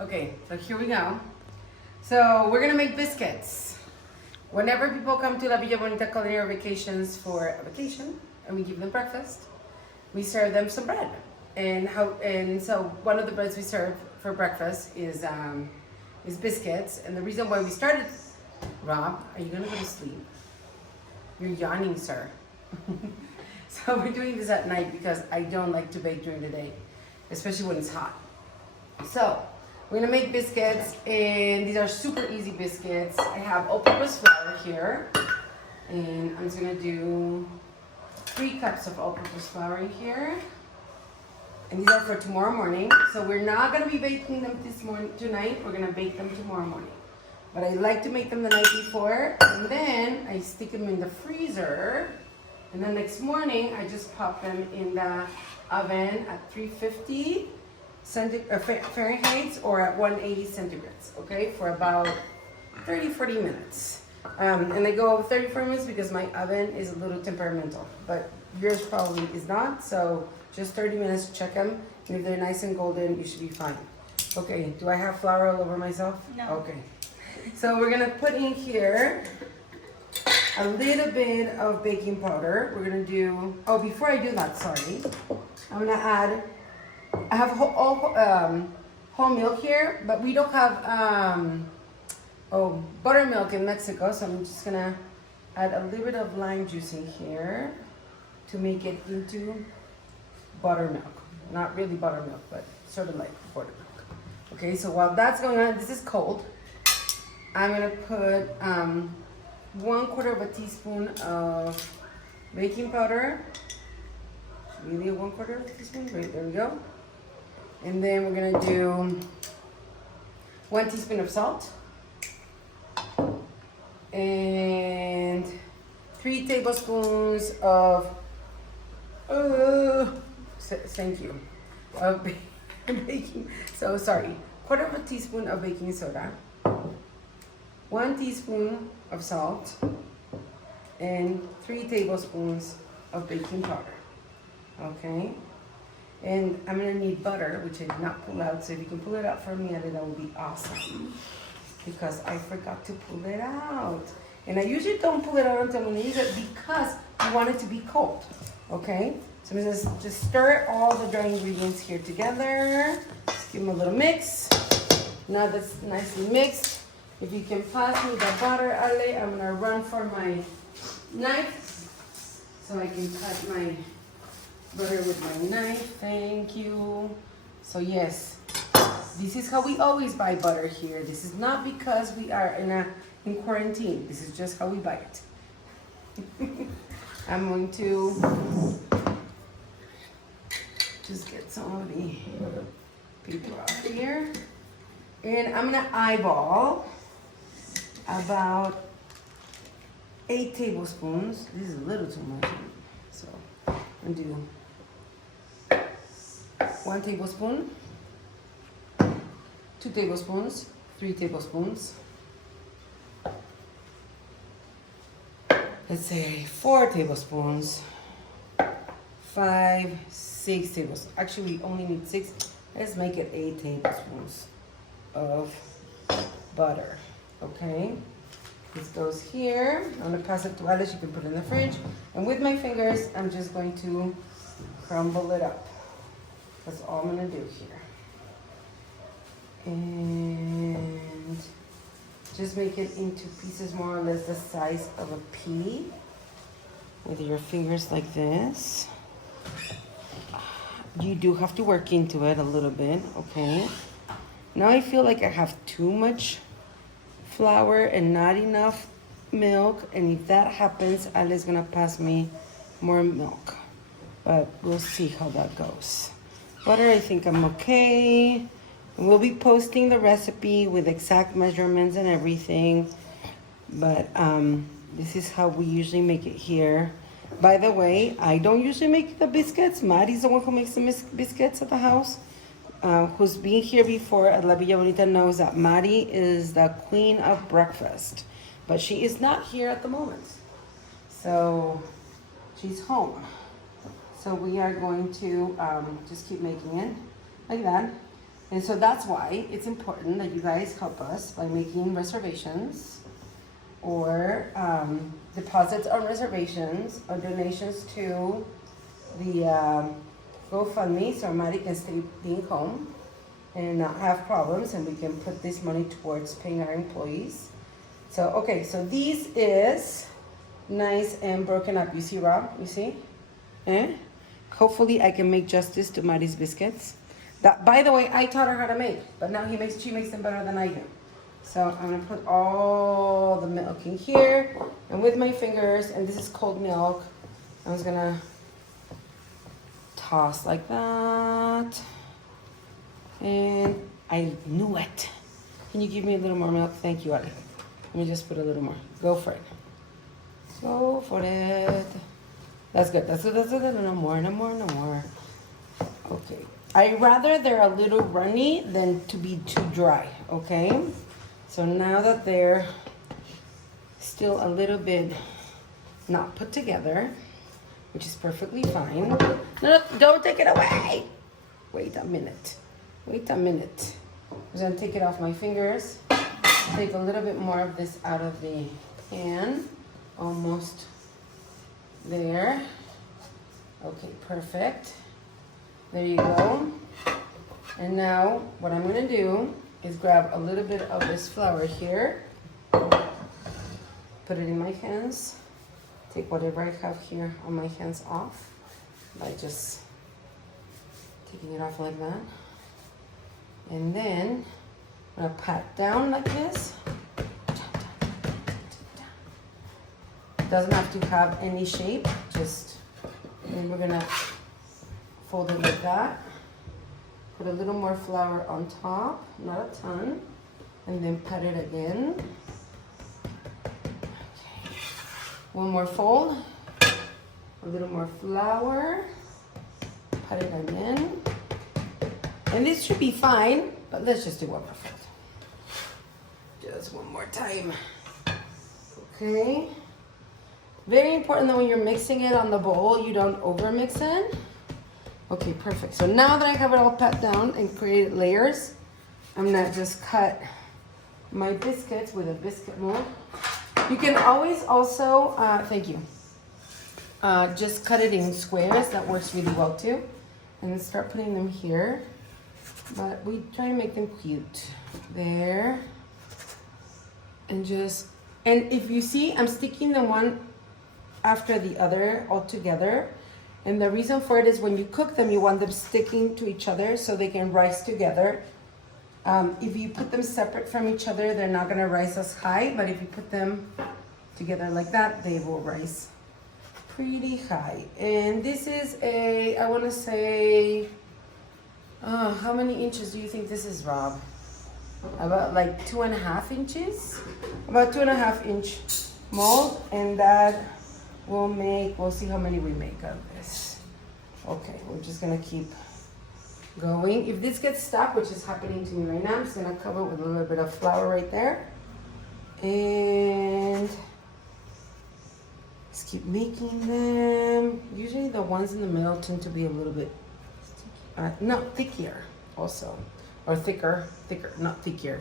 Okay, so here we go. So we're gonna make biscuits. Whenever people come to La Villa Bonita Culinary Vacations for a vacation, and we give them breakfast, we serve them some bread. And so one of the breads we serve for breakfast is biscuits. And the reason why we started, Rob, are you gonna go to sleep? You're yawning, sir. So we're doing this at night because I don't like to bake during the day, especially when it's hot. So we're gonna make biscuits, and these are super easy biscuits. I have all-purpose flour here, and I'm just gonna do 3 cups of all-purpose flour in here. And these are for tomorrow morning. So we're not gonna be baking them tonight. We're gonna bake them tomorrow morning. But I like to make them the night before, and then I stick them in the freezer. And then next morning, I just pop them in the oven at 350 Fahrenheit or at 180 centigrades, okay, for about 30-40 minutes. And they go over 30-40 minutes because my oven is a little temperamental, but yours probably is not, so just 30 minutes, check them, and if they're nice and golden, you should be fine. Okay, do I have flour all over myself? No. Okay. So we're gonna put in here a little bit of baking powder. We're gonna do, oh, before I do that, sorry, I'm gonna add, I have whole milk here, but we don't have buttermilk in Mexico, so I'm just gonna add a little bit of lime juice in here to make it into buttermilk. Not really buttermilk, but sort of like buttermilk. Okay, so while that's going on, this is cold. I'm gonna put 1/4 of a teaspoon of baking powder. Really a 1/4 of a teaspoon? Right, there we go. And then we're gonna do 1 teaspoon of salt. And 3 tablespoons of, thank you, of baking, so sorry, 1/4 of a teaspoon of baking soda. 1 teaspoon of salt, and 3 tablespoons of baking powder. Okay, and I'm gonna need butter, which I did not pull out. So if you can pull it out for me, that would be awesome, because I forgot to pull it out. And I usually don't pull it out until I'm gonna use it because I want it to be cold. Okay, so I'm gonna just stir all the dry ingredients here together. Just give them a little mix. Now that's nicely mixed. If you can pass me the butter, Ale, I'm gonna run for my knife so I can cut my butter with my knife. Thank you. So yes, this is how we always buy butter here. This is not because we are in quarantine. This is just how we buy it. I'm going to just get some of the paper off here, and I'm gonna eyeball about 8 tablespoons. This is a little too much, so I'm gonna do 1 tablespoon, 2 tablespoons, 3 tablespoons, let's say 4 tablespoons, 5, 6 tablespoons. Actually, we only need 6. Let's make it 8 tablespoons of butter. Okay, this goes here. I'm gonna pass it to Alice. You can put it in the fridge. And with my fingers, I'm just going to crumble it up. That's all I'm gonna do here. And just make it into pieces more or less the size of a pea with your fingers like this. You do have to work into it a little bit, okay? Now I feel like I have too much flour and not enough milk, and if that happens, Ali's gonna pass me more milk, but we'll see how that goes. Butter, I think I'm okay. And we'll be posting the recipe with exact measurements and everything, but this is how we usually make it here. By the way, I don't usually make the biscuits. Mari's the one who makes the biscuits at the house. Who's been here before at La Villa Bonita knows that Mari is the queen of breakfast, but she is not here at the moment. So she's home. So we are going to just keep making it like that. And so that's why it's important that you guys help us by making reservations or deposits on reservations or donations to the GoFundMe so Maddie can stay being home and not have problems, and we can put this money towards paying our employees. So, okay, so these is nice and broken up. You see, Rob? You see? Eh? Hopefully I can make justice to Maddie's biscuits. That, by the way, I taught her how to make, but now she makes them better than I do. So I'm gonna put all the milk in here, and with my fingers, and this is cold milk, I'm just gonna toss like that. And I knew it. Can you give me a little more milk? Thank you, Ali. Let me just put a little more. Go for it. Go for it. That's good. That's good. That's good. No more. No more. No more. Okay. I rather they're a little runny than to be too dry. Okay. So now that they're still a little bit not put together, which is perfectly fine. No, don't take it away. Wait a minute. Wait a minute. I'm just gonna take it off my fingers. Take a little bit more of this out of the pan. Almost there. Okay, perfect. There you go. And now what I'm gonna do is grab a little bit of this flour here. Put it in my hands. Take whatever I have here on my hands off by just taking it off like that. And then I'm gonna pat down like this. Doesn't have to have any shape, just, and then we're gonna fold it like that. Put a little more flour on top, not a ton, and then pat it again. Okay. One more fold, a little more flour, pat it again. And this should be fine, but let's just do one more fold. Just one more time. Okay. Very important that when you're mixing it on the bowl, you don't over mix it. Okay, perfect. So now that I have it all pat down and created layers, I'm gonna just cut my biscuits with a biscuit mold. You can always also, thank you, just cut it in squares. That works really well too. And then start putting them here. But we try to make them cute. There. And if you see, I'm sticking the one after the other all together. And the reason for it is when you cook them, you want them sticking to each other so they can rise together. If you put them separate from each other, they're not gonna rise as high, but if you put them together like that, they will rise pretty high. And this is I wanna say, how many inches do you think this is, Rob? About like 2.5 inches? About 2.5 inch mold, and that will make, we'll see how many we make of this. Okay, we're just gonna keep going. If this gets stuck, which is happening to me right now, I'm just gonna cover it with a little bit of flour right there. And just keep making them. Usually the ones in the middle tend to be a little bit, thickier also. Or thicker, not thicker.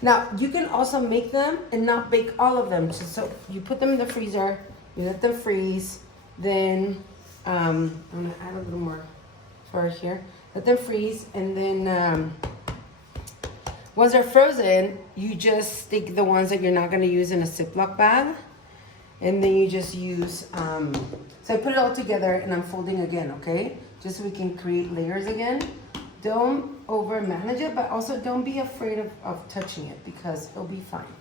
Now, you can also make them and not bake all of them. So you put them in the freezer, you let them freeze, then I'm gonna add a little more flour here. Let them freeze, and then once they're frozen, you just stick the ones that you're not gonna use in a Ziploc bag, and then you just use, so I put it all together and I'm folding again, okay? Just so we can create layers again. Don't over manage it, but also don't be afraid of touching it because it'll be fine.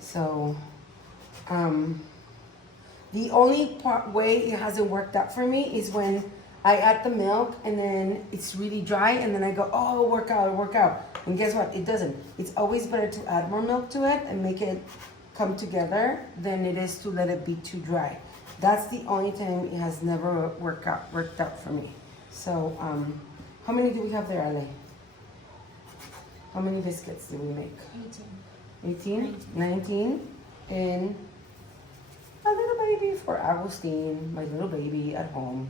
So, the only way it hasn't worked out for me is when I add the milk and then it's really dry and then I go, oh, it'll work out. And guess what? It doesn't. It's always better to add more milk to it and make it come together than it is to let it be too dry. That's the only time it has never worked out for me. So, how many do we have there, Ale? How many biscuits did we make? 18? 19? And a little baby for Agustin, my little baby at home.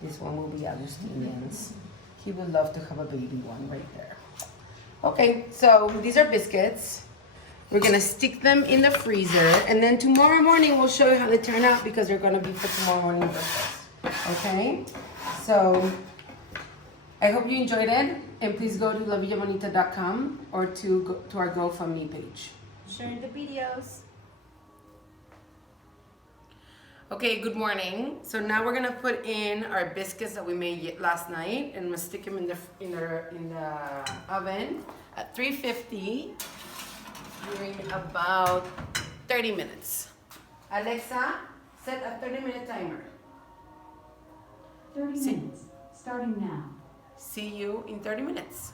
This one will be Agustin's. He would love to have a baby one right there. Okay, so these are biscuits. We're gonna stick them in the freezer, and then tomorrow morning we'll show you how they turn out because they're gonna be for tomorrow morning breakfast. Okay, so I hope you enjoyed it, and please go to lavillamonita.com or to our GoFundMe page. Sharing the videos. Okay, good morning. So now we're gonna put in our biscuits that we made last night, and we'll stick them in the oven at 350 during about 30 minutes. Alexa, set a 30-minute timer. 30 minutes, starting now. See you in 30 minutes.